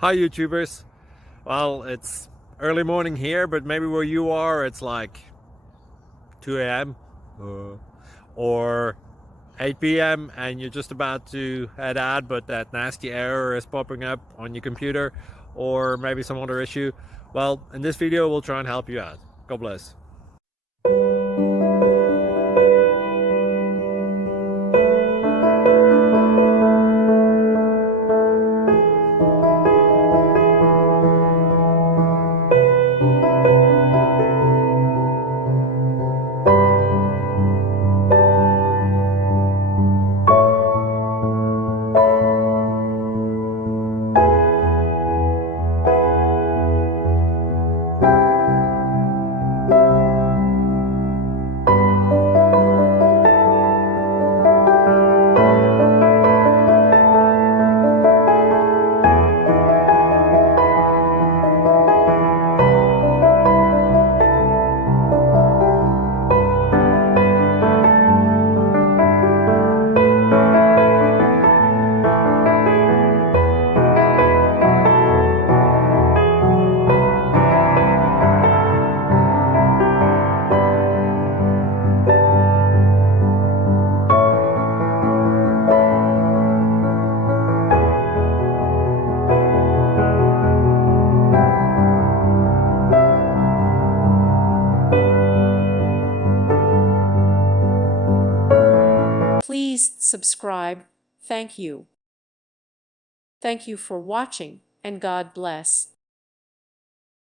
Hi YouTubers. Well, it's early morning here, but maybe where you are it's like 2 a.m. Or 8 p.m. and you're just about to head out, but that nasty error is popping up on your computer, or maybe some other issue. Well, in this video we'll try and help you out. God bless. Please subscribe. Thank you. Thank you for watching, and God bless.